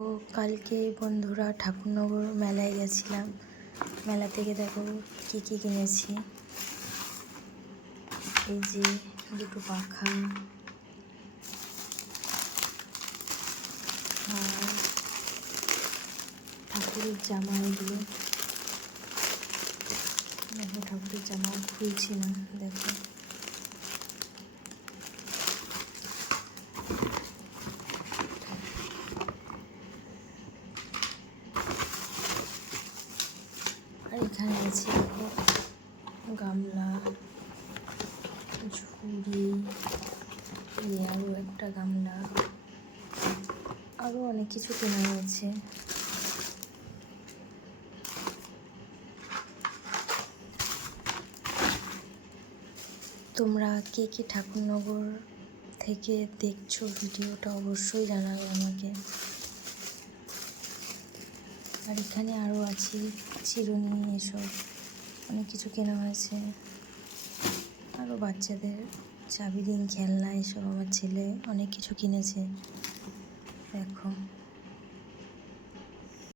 তো কালকে বন্ধুরা ঠাকুরনগর মেলায় গেছিলাম। মেলা থেকে দেখো কী কী কিনেছি। এই যে দুটো পাখা আর ঠাকুরের জামা। এগুলো দেখো, ঠাকুরের জামা খুলছি না, দেখো। আর এখানে আছে দেখো গামলা, ঝুড়ি, আরও একটা গামলা, আরও অনেক কিছু কেনা হয়েছে। তোমরা কে কে ঠাকুরনগর থেকে দেখছো ভিডিওটা অবশ্যই জানাবে আমাকে। আর এখানে আরও আছে চিরুনি, এসব অনেক কিছু কেনা হয়েছে। আরও বাচ্চাদের চাবি রিং, খেলনা, এসব আমার ছেলে অনেক কিছু কিনেছে, দেখো।